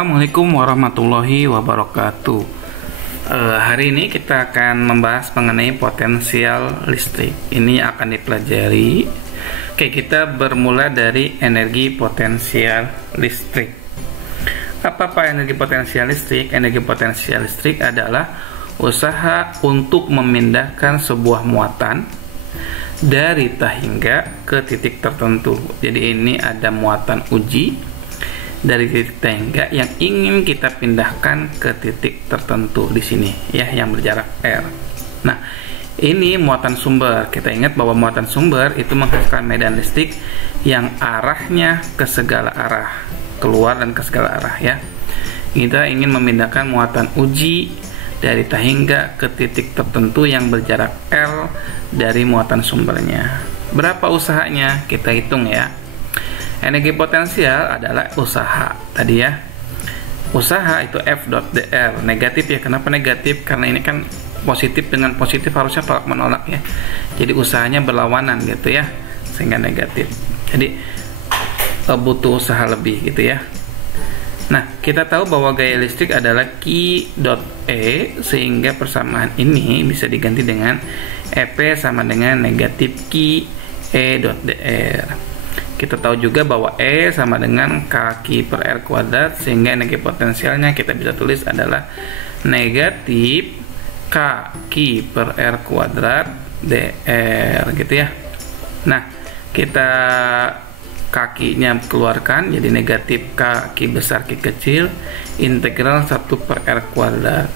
Assalamualaikum warahmatullahi wabarakatuh. Hari ini kita akan membahas mengenai potensial listrik. Ini akan dipelajari. Oke, kita bermula dari energi potensial listrik. Apa energi potensial listrik? Energi potensial listrik adalah usaha untuk memindahkan sebuah muatan dari tahingga ke titik tertentu. Jadi ini ada muatan uji dari titik tahingga yang ingin kita pindahkan ke titik tertentu di sini ya, yang berjarak R. Nah, ini muatan sumber. Kita ingat bahwa muatan sumber itu menghasilkan medan listrik yang arahnya ke segala arah, keluar dan ke segala arah ya. Kita ingin memindahkan muatan uji dari tahingga ke titik tertentu yang berjarak L dari muatan sumbernya. Berapa usahanya? Kita hitung ya. Energi potensial adalah usaha tadi ya. Usaha itu F.dr. Negatif ya. Kenapa negatif? Karena ini kan positif dengan positif harusnya tolak menolak ya. Jadi usahanya berlawanan gitu ya, sehingga negatif. Jadi butuh usaha lebih gitu ya. Nah, kita tahu bahwa gaya listrik adalah Q.E, sehingga persamaan ini bisa diganti dengan EP sama dengan negatif Q.E.dr. Kita tahu juga bahwa E sama dengan K per R kuadrat, sehingga energi potensialnya kita bisa tulis adalah negatif K per R kuadrat dr gitu ya. Nah, kita kakinya keluarkan jadi negatif K besar Q kecil integral 1 per R kuadrat.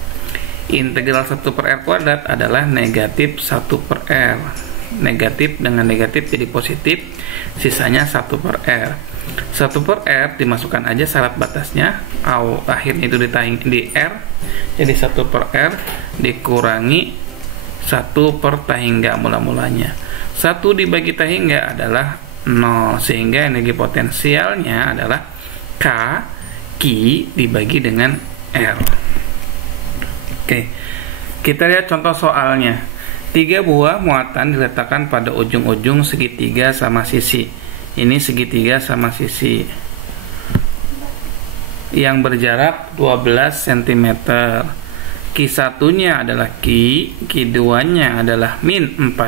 Integral 1 per R kuadrat adalah negatif 1 per R. Negatif dengan negatif jadi positif, sisanya 1 per R. 1 per R dimasukkan aja syarat batasnya, akhirnya itu di R, jadi 1 per R dikurangi 1 per tahingga mula-mulanya. 1 dibagi tahingga adalah 0, sehingga energi potensialnya adalah K dibagi dengan R. Oke, kita lihat contoh soalnya. 3 buah muatan diletakkan pada ujung-ujung segitiga sama sisi. Ini segitiga sama sisi yang berjarak 12 cm. Q1 nya adalah Q2 nya adalah min 4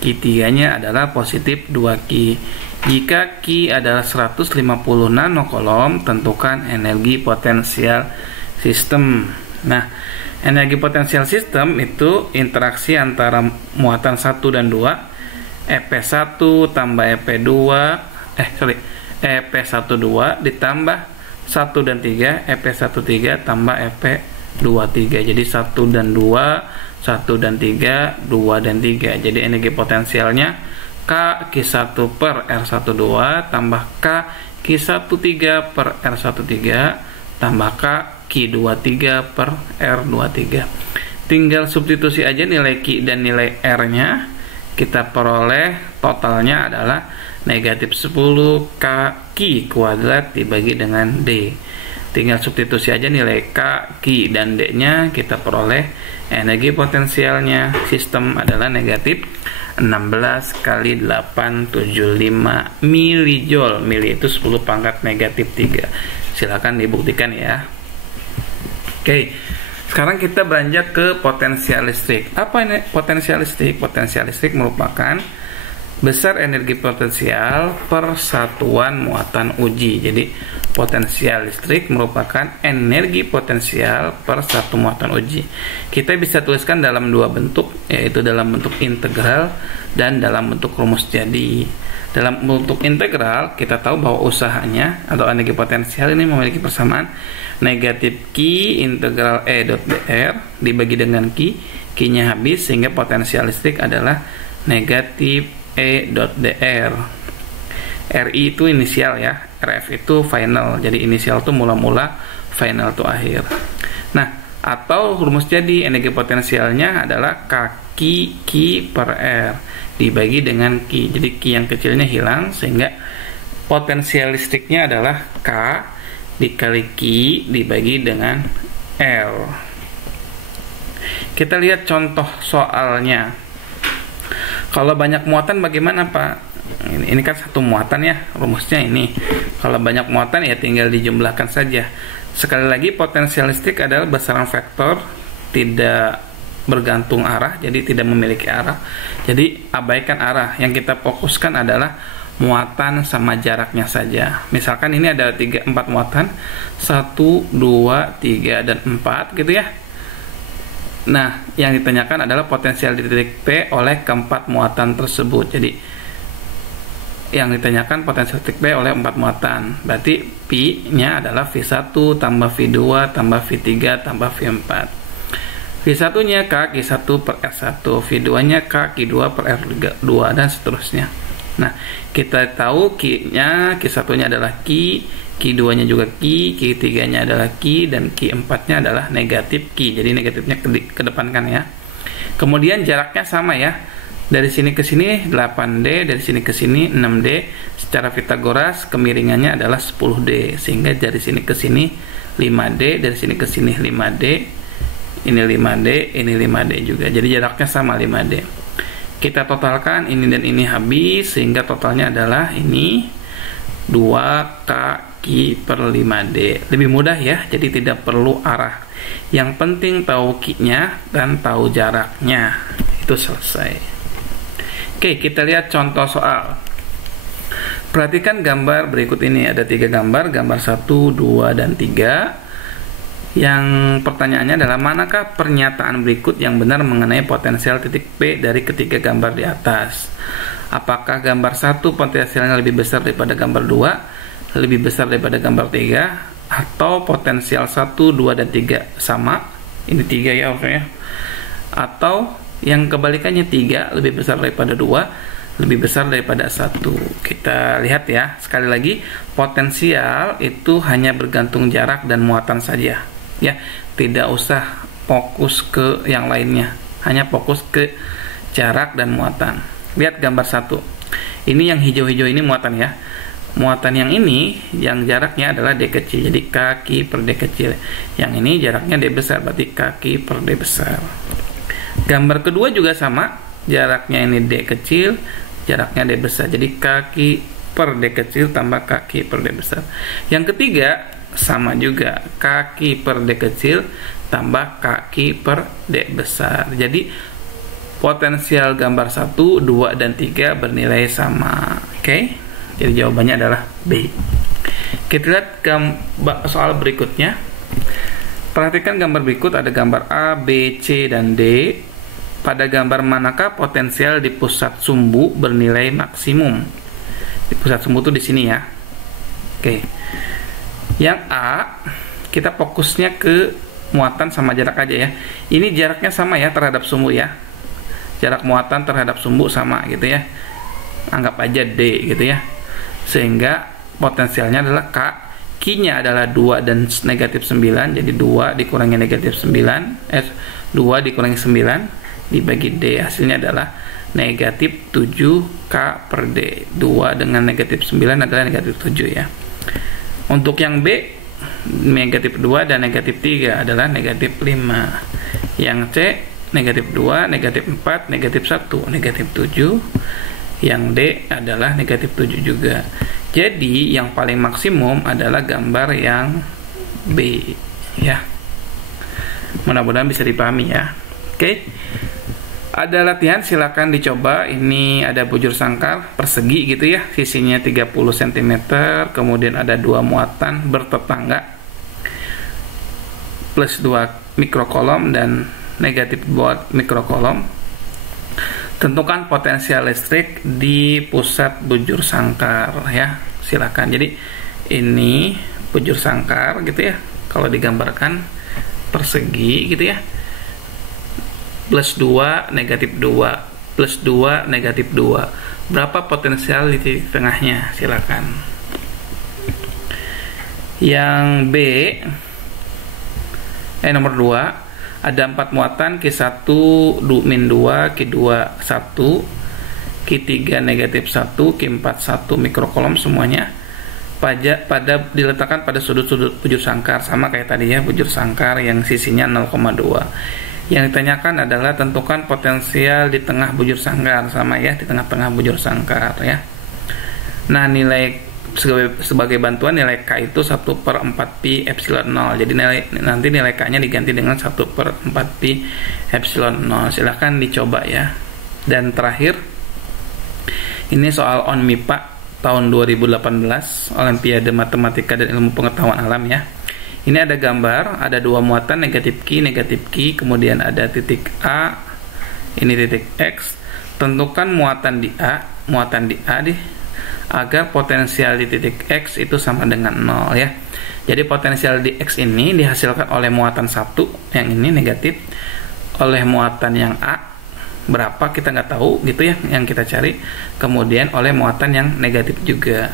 Q3 nya adalah positif 2 Q. Jika Q adalah 150 nanocoulomb, tentukan energi potensial sistem. Nah, energi potensial sistem itu interaksi antara muatan 1 dan 2, EP1 tambah EP2, EP12 ditambah 1 dan 3, EP13 tambah EP23. Jadi 1 dan 2, 1 dan 3, 2 dan 3. Jadi energi potensialnya K Q1 per R12 tambah K Q13 per R13 tambah K Q23 per R23. Tinggal substitusi aja nilai Q dan nilai R nya. Kita peroleh totalnya adalah negatif 10 K Q kuadrat dibagi dengan D. Tinggal substitusi aja nilai K, Q dan D nya. Kita peroleh energi potensialnya sistem adalah negatif 16 kali 875 milijoule. Mili itu 10 pangkat negatif 3. Silakan dibuktikan ya. Oke, sekarang kita beranjak ke potensial listrik. Apa ini potensial listrik? Potensial listrik merupakan besar energi potensial per satuan muatan uji. Jadi potensial listrik merupakan energi potensial per satu muatan uji. Kita bisa tuliskan dalam dua bentuk, yaitu dalam bentuk integral dan dalam bentuk rumus jadi. Dalam bentuk integral, kita tahu bahwa usahanya atau energi potensial ini memiliki persamaan negatif Q integral E.dr dibagi dengan Q-nya habis, sehingga potensial listrik adalah negatif E.dr. RI itu inisial ya, RF itu final. Jadi inisial itu mula-mula, final itu akhir. Nah, atau rumus jadi energi potensialnya adalah K per R dibagi dengan Q. Jadi Q yang kecilnya hilang, sehingga potensial listriknya adalah K dikali Q dibagi dengan L. Kita lihat contoh soalnya. Kalau banyak muatan bagaimana Pak? Ini kan satu muatan ya, rumusnya ini. Kalau banyak muatan ya tinggal dijumlahkan saja. Sekali lagi, potensial listrik adalah besaran vektor, tidak bergantung arah, jadi tidak memiliki arah. Jadi abaikan arah, yang kita fokuskan adalah muatan sama jaraknya saja. Misalkan ini ada 4 muatan, 1, 2, 3, dan 4 gitu ya. Nah, yang ditanyakan adalah potensial di titik P oleh keempat muatan tersebut. Jadi yang ditanyakan potensial titik P oleh 4 muatan. Berarti P-nya adalah V1 tambah V2 tambah V3 tambah V4. V1-nya K/1 per R1, V2-nya K/2 per R2, dan seterusnya. Nah, kita tahu Q-nya, Q1-nya adalah Q, Q2-nya juga Q, Q3-nya adalah Q, dan Q4-nya adalah negatif Q. Jadi negatifnya kedepankan ya. Kemudian jaraknya sama ya. Dari sini ke sini 8D, dari sini ke sini 6D. Secara Pitagoras kemiringannya adalah 10D, sehingga dari sini ke sini 5D, dari sini ke sini 5D. Ini 5D, ini 5D juga. Jadi jaraknya sama 5D. Kita totalkan ini dan ini habis, sehingga totalnya adalah ini 2kq per 5D. Lebih mudah ya, jadi tidak perlu arah. Yang penting tahu Q-nya dan tahu jaraknya. Itu selesai. Oke, kita lihat contoh soal. Perhatikan gambar berikut ini. Ada 3 gambar, gambar 1, 2, dan 3. Yang pertanyaannya adalah manakah pernyataan berikut yang benar mengenai potensial titik P dari ketiga gambar di atas? Apakah gambar 1 potensialnya lebih besar daripada gambar 2, lebih besar daripada gambar 3, atau potensial 1, 2, dan 3 sama? Ini 3 ya maksudnya. Atau yang kebalikannya 3 lebih besar daripada 2, lebih besar daripada 1. Kita lihat ya, sekali lagi potensial itu hanya bergantung jarak dan muatan saja ya, tidak usah fokus ke yang lainnya, hanya fokus ke jarak dan muatan. Lihat gambar 1. Ini yang hijau-hijau ini muatan ya. Muatan yang ini, yang jaraknya adalah D kecil, jadi kaki per D kecil. Yang ini jaraknya D besar, berarti kaki per D besar. Gambar kedua juga sama, jaraknya ini D kecil, jaraknya D besar, jadi kaki per D kecil tambah kaki per D besar. Yang ketiga sama juga, kaki per D kecil tambah kaki per D besar. Jadi potensial gambar 1, 2, dan 3 bernilai sama. Oke? Jadi jawabannya adalah B. Kita lihat soal berikutnya. Perhatikan gambar berikut, ada gambar A, B, C, dan D. Pada gambar manakah potensial di pusat sumbu bernilai maksimum? Di pusat sumbu itu di sini ya. Oke. Yang A, kita fokusnya ke muatan sama jarak aja ya. Ini jaraknya sama ya terhadap sumbu ya. Jarak muatan terhadap sumbu sama gitu ya. Anggap aja D gitu ya. Sehingga potensialnya adalah K. Q-nya adalah 2 dan negatif 9, jadi 2 dikurangi negatif 9, 2 dikurangi 9 dibagi D, hasilnya adalah negatif 7K per D. 2 dengan negatif 9 adalah negatif 7 ya. Untuk yang B, negatif 2 dan negatif 3 adalah negatif 5. Yang C, negatif 2, negatif 4, negatif 1, negatif 7. Yang D adalah negatif 7 juga. Jadi yang paling maksimum adalah gambar yang B ya. Mudah-mudahan bisa dipahami ya. Oke. Ada latihan, silakan dicoba. Ini ada bujur sangkar persegi gitu ya, sisinya 30 cm, kemudian ada 2 muatan bertetangga plus 2 mikrokolom dan negatif 2 mikrokolom. Tentukan potensial listrik di pusat bujur sangkar ya, silakan. Jadi ini bujur sangkar gitu ya, kalau digambarkan persegi gitu ya, plus 2 negatif 2 plus 2 negatif 2. Berapa potensial di titik tengahnya? Silakan. Yang B, nomor 2, ada 4 muatan, Q1 min 2, Q2 1, Q3 negatif 1, Q4 1 mikrokolom semuanya pada diletakkan pada sudut-sudut bujur sangkar, sama kayak tadi ya, bujur sangkar yang sisinya 0,2. Yang ditanyakan adalah tentukan potensial di tengah bujur sangkar, sama ya, di tengah-tengah bujur sangkar ya. Nah, nilai sebagai bantuan nilai K itu 1/4 pi epsilon 0. Jadi nanti nilai K-nya diganti dengan 1/4 pi epsilon 0. Silahkan dicoba ya. Dan terakhir, ini soal on MIPA tahun 2018, Olimpiade Matematika dan Ilmu Pengetahuan Alam ya. Ini ada gambar, ada dua muatan negatif Q, kemudian ada titik A, ini titik X. Tentukan muatan di A agar potensial di titik X itu sama dengan 0 ya. Jadi potensial di X ini dihasilkan oleh muatan 1 yang ini negatif, oleh muatan yang A berapa kita nggak tahu gitu ya, yang kita cari, kemudian oleh muatan yang negatif juga.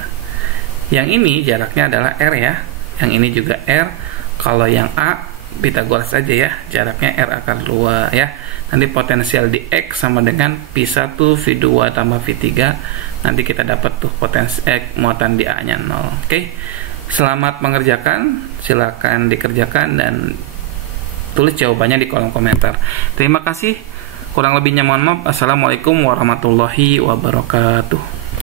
Yang ini jaraknya adalah R ya, yang ini juga R. Kalau yang A Pythagoras saja ya, jaraknya R akar 2 ya. Nanti potensial di X sama dengan Pi1 V2 tambah V3. Nanti kita dapat tuh muatan di A nya 0. Oke. Selamat mengerjakan, silakan dikerjakan dan tulis jawabannya di kolom komentar. Terima kasih. Kurang lebihnya mohon maaf. Assalamualaikum warahmatullahi wabarakatuh.